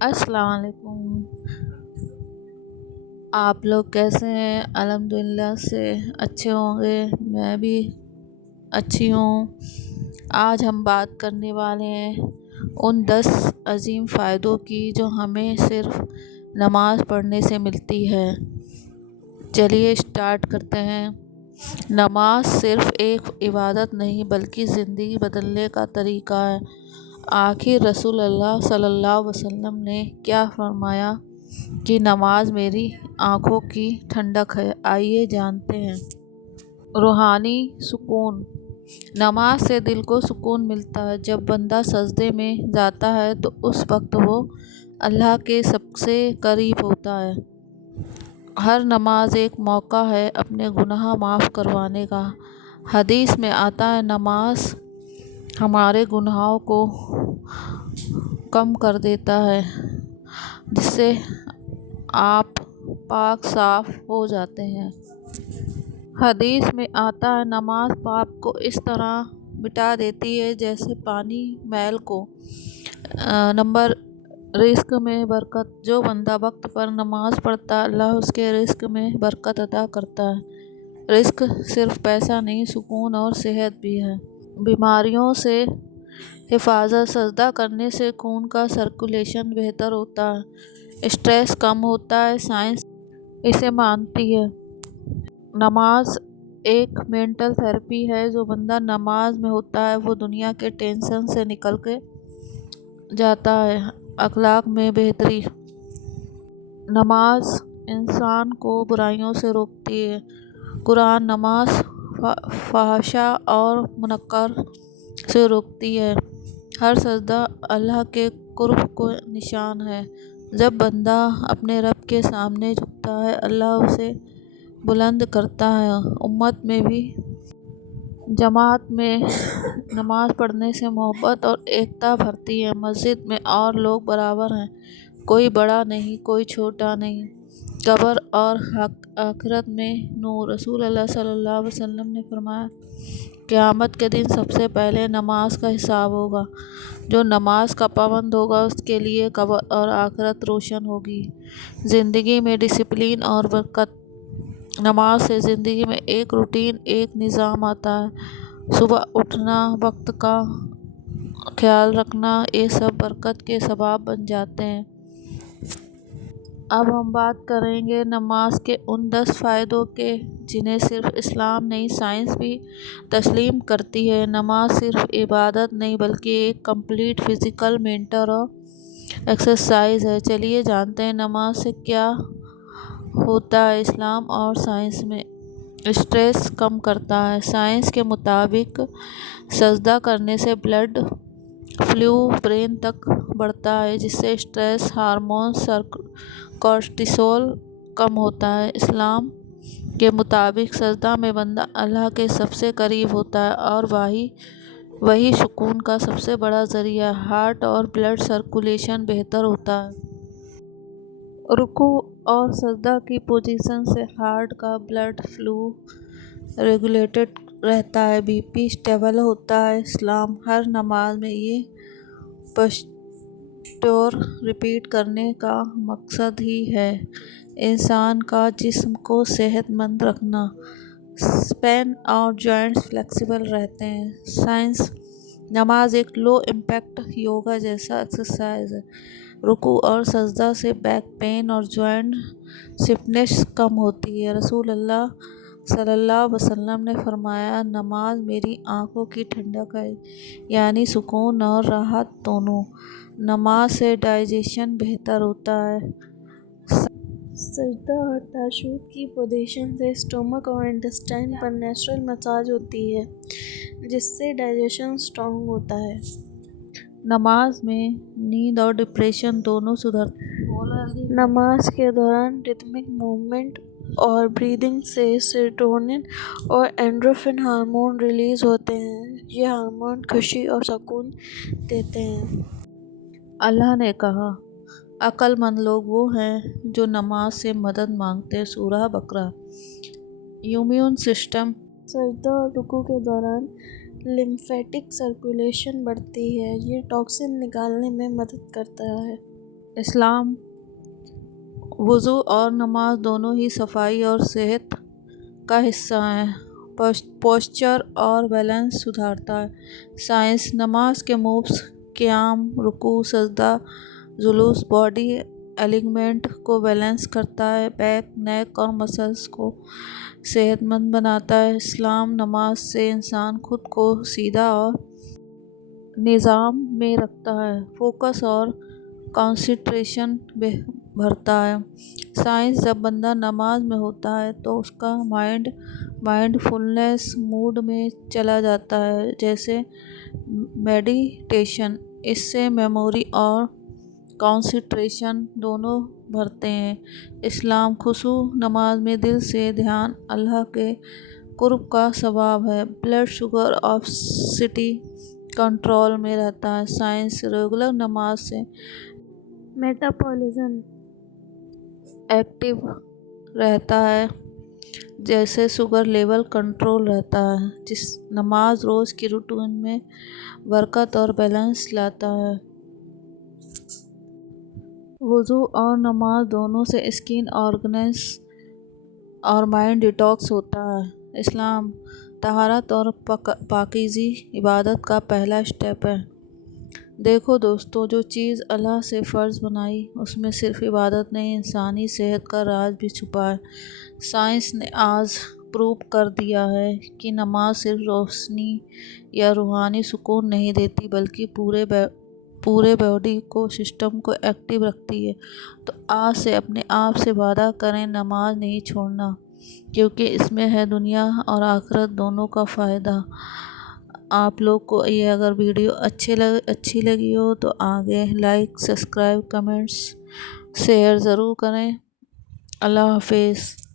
السلام علیکم۔ آپ لوگ کیسے ہیں؟ الحمدللہ سے اچھے ہوں گے، میں بھی اچھی ہوں۔ آج ہم بات کرنے والے ہیں ان 10 عظیم فائدوں کی جو ہمیں صرف نماز پڑھنے سے ملتی ہے۔ چلیے اسٹارٹ کرتے ہیں۔ نماز صرف ایک عبادت نہیں بلکہ زندگی بدلنے کا طریقہ ہے۔ آخر رسول اللہ صلی اللہ علیہ وسلم نے کیا فرمایا کہ نماز میری آنکھوں کی ٹھنڈک ہے۔ آئیے جانتے ہیں۔ روحانی سکون۔ نماز سے دل کو سکون ملتا ہے۔ جب بندہ سجدے میں جاتا ہے تو اس وقت وہ اللہ کے سب سے قریب ہوتا ہے۔ ہر نماز ایک موقع ہے اپنے گناہ معاف کروانے کا۔ حدیث میں آتا ہے نماز ہمارے گناہوں کو کم کر دیتا ہے، جس سے آپ پاک صاف ہو جاتے ہیں۔ حدیث میں آتا ہے نماز پاپ کو اس طرح مٹا دیتی ہے جیسے پانی میل کو۔ نمبر رزق میں برکت۔ جو بندہ وقت پر نماز پڑھتا ہے اللہ اس کے رزق میں برکت عطا کرتا ہے۔ رزق صرف پیسہ نہیں، سکون اور صحت بھی ہے۔ بیماریوں سے حفاظت۔ سجدہ کرنے سے خون کا سرکولیشن بہتر ہوتا ہے، اسٹریس کم ہوتا ہے، سائنس اسے مانتی ہے۔ نماز ایک مینٹل تھراپی ہے۔ جو بندہ نماز میں ہوتا ہے وہ دنیا کے ٹینشن سے نکل کے جاتا ہے۔ اخلاق میں بہتری۔ نماز انسان کو برائیوں سے روکتی ہے۔ قرآن نماز فحشاء اور منکر سے روکتی ہے۔ ہر سجدہ اللہ کے قرب کا نشان ہے۔ جب بندہ اپنے رب کے سامنے جھکتا ہے اللہ اسے بلند کرتا ہے۔ امت میں بھی جماعت میں نماز پڑھنے سے محبت اور ایکتا بڑھتی ہے۔ مسجد میں اور لوگ برابر ہیں، کوئی بڑا نہیں کوئی چھوٹا نہیں۔ قبر اور آخرت میں نور۔ رسول اللہ صلی اللہ علیہ وسلم نے فرمایا قیامت کے دن سب سے پہلے نماز کا حساب ہوگا۔ جو نماز کا پابند ہوگا اس کے لیے قبر اور آخرت روشن ہوگی۔ زندگی میں ڈسپلن اور برکت۔ نماز سے زندگی میں ایک روٹین، ایک نظام آتا ہے۔ صبح اٹھنا، وقت کا خیال رکھنا، یہ سب برکت کے اسباب بن جاتے ہیں۔ اب ہم بات کریں گے نماز کے ان 10 فائدوں کے جنہیں صرف اسلام نہیں سائنس بھی تسلیم کرتی ہے۔ نماز صرف عبادت نہیں بلکہ ایک کمپلیٹ فزیکل، مینٹل اور ایکسرسائز ہے۔ چلیے جانتے ہیں نماز سے کیا ہوتا ہے۔ اسلام اور سائنس میں اسٹریس کم کرتا ہے۔ سائنس کے مطابق سجدہ کرنے سے بلڈ فلو برین تک بڑھتا ہے جس سے اسٹریس ہارمون کورٹیسول کم ہوتا ہے۔ اسلام کے مطابق سجدہ میں بندہ اللہ کے سب سے قریب ہوتا ہے اور وہی سکون کا سب سے بڑا ذریعہ ہے۔ ہارٹ اور بلڈ سرکولیشن بہتر ہوتا ہے۔ رکوع اور سجدہ کی پوزیشن سے ہارٹ کا بلڈ فلو ریگولیٹڈ رہتا ہے، بی پی اسٹیبل ہوتا ہے۔ اسلام ہر نماز میں یہ پوسچر ریپیٹ کرنے کا مقصد ہی ہے انسان کا جسم کو صحت مند رکھنا، اسپائن اور جوائنٹس فلیکسیبل رہتے ہیں۔ سائنس نماز ایک لو امپیکٹ یوگا جیسا ایکسرسائز ہے۔ رکوع اور سجدہ سے بیک پین اور جوائنٹ سٹفنس کم ہوتی ہے۔ رسول اللہ صلی اللہ علیہ وسلم نے فرمایا نماز میری آنکھوں کی ٹھنڈک ہے، یعنی سکون اور راحت دونوں۔ نماز سے ڈائجیشن بہتر ہوتا ہے۔ سجدہ اور تشہد کی پوزیشن سے اسٹمک اور انٹسٹائن پر نیچرل مساج ہوتی ہے جس سے ڈائجیشن اسٹرانگ ہوتا ہے۔ نماز میں نیند اور ڈپریشن دونوں سدھرتے ہیں۔ نماز کے دوران ریتھمک موومنٹ اور بریدنگ سے سیروٹونن اور اینڈورفن ہارمون ریلیز ہوتے ہیں۔ یہ ہارمون خوشی اور سکون دیتے ہیں۔ اللہ نے کہا عقل مند لوگ وہ ہیں جو نماز سے مدد مانگتے ہیں۔ سورہ بقرہ۔ Immune system. سجدہ اور رکوع کے دوران لمفیٹک سرکولیشن بڑھتی ہے، یہ ٹاکسن نکالنے میں مدد کرتا ہے۔ اسلام وضو اور نماز دونوں ہی صفائی اور صحت کا حصہ ہیں۔ پوسچر اور بیلنس سدھارتا ہے۔ سائنس نماز کے مووز، قیام، رکوع، سجدہ، جلوس باڈی الیگمنٹ کو بیلنس کرتا ہے، بیک، نیک اور مسلز کو صحت مند بناتا ہے۔ اسلام نماز سے انسان خود کو سیدھا اور نظام میں رکھتا ہے، فوکس اور کنسنٹریشن بڑھتا ہے۔ سائنس جب بندہ نماز میں ہوتا ہے تو اس کا مائنڈ فلنس موڈ میں چلا جاتا ہے، جیسے میڈیٹیشن۔ اس سے میموری اور کنسنٹریشن دونوں بڑھتے ہیں۔ اسلام خشوع نماز میں دل سے دھیان اللہ کے قرب کا سبب ہے۔ بلڈ شوگر اوبیسٹی کنٹرول میں رہتا ہے۔ سائنس ریگولر نماز سے میٹابولزم ایکٹیو رہتا ہے، جیسے شوگر لیول کنٹرول رہتا ہے۔ نماز روز کی روٹین میں برکت اور بیلنس لاتا ہے۔ وضو اور نماز دونوں سے اسکن، آرگنز اور مائنڈ ڈیٹاکس ہوتا ہے۔ اسلام طہارت اور پاکیزگی عبادت کا پہلا اسٹیپ ہے۔ دیکھو دوستو، جو چیز اللہ سے فرض بنائی اس میں صرف عبادت نہیں، انسانی صحت کا راز بھی چھپا ہے۔ سائنس نے آج پروو کر دیا ہے کہ نماز صرف روحانی یا روحانی سکون نہیں دیتی بلکہ پورے باڈی کو سسٹم کو ایکٹیو رکھتی ہے۔ تو آج سے اپنے آپ سے وعدہ کریں، نماز نہیں چھوڑنا، کیونکہ اس میں ہے دنیا اور آخرت دونوں کا فائدہ۔ آپ لوگ کو یہ اگر ویڈیو اچھی لگی ہو تو آگے لائک، سبسکرائب، کمنٹس، شیئر ضرور کریں۔ اللہ حافظ۔